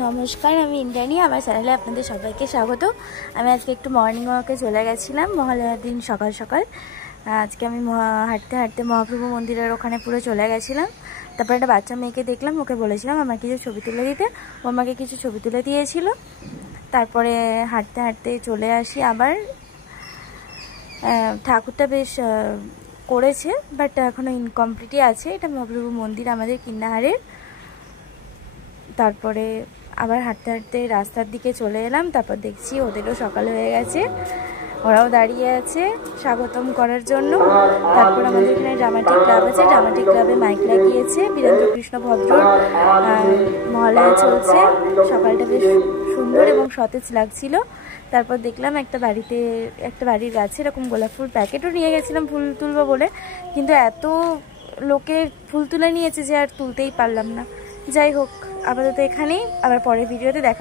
নমস্কার, আমি ইন্দ্রাণী। আমার চ্যানেলে আপনাদের সবাইকে স্বাগত। আমি আজকে একটু মর্নিং ওয়াকে চলে গেছিলাম মহালয়ার দিন সকাল সকাল। আজকে আমি হাঁটতে হাঁটতে মহাপ্রভু মন্দিরের ওখানে পুরো চলে গেছিলাম। তারপর একটা বাচ্চা মেয়েকে দেখলাম, ওকে বলেছিলাম আমার কিছু ছবি তুলে দিতে, ও আমাকে কিছু ছবি তুলে দিয়েছিল। তারপরে হাঁটতে হাঁটতে চলে আসি আবার। ঠাকুরটা বেশ করেছে, বাট এখনও ইনকমপ্লিটই আছে। এটা মহাপ্রভু মন্দির আমাদের কিন্নাহারের। তারপরে আবার হাঁটতে হাঁটতে রাস্তার দিকে চলে এলাম। তারপর দেখছি ওদেরও সকাল হয়ে গেছে, ওরাও দাঁড়িয়ে আছে স্বাগতম করার জন্য। তারপর আমাদের এখানে ড্রামাটিক ক্লাব আছে, ড্রামাটিক ক্লাবে মাইক লাগিয়েছে, বীরেন্দ্র কৃষ্ণ ভদ্রর মহালয়া চলছে। সকালটা বেশ সুন্দর এবং সতেজ লাগছিল। তারপর দেখলাম একটা বাড়ির গাছে এরকম গোলাপ ফুল প্যাকেটও নিয়ে গেছিলাম ফুল তুলবো বলে, কিন্তু এত লোকে ফুল তুলে নিয়েছে যে আর তুলতেই পারলাম না। যাই হোক, আপাতত এখানেই, আবার পরের ভিডিওতে দেখা।